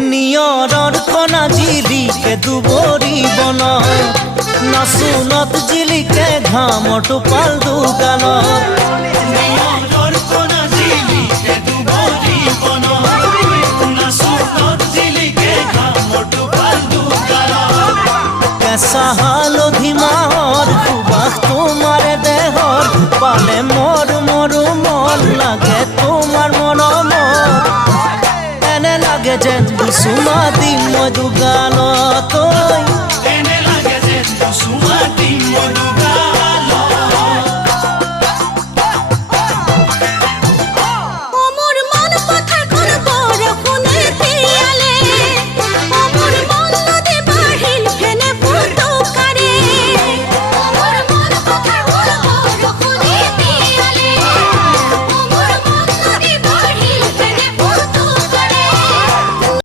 নিয়ৰৰ কণা জিলিকে দুবৰি বন নাচোনত জিলিকে ঘামৰ টোপাল দোকানত নিয়ৰৰ কণা জিলিকে দুবৰি বন নাচোনত জিলিকে ঘামৰ টোপাল দোকানত কেঁচা হালধি মাহৰ সুবাস তোমাৰ দেহৰ পালে মোৰ মৰো মন লাগে তোমাৰ মৰমত এনে লাগে যেন বিচুমা দিম মই দোকানত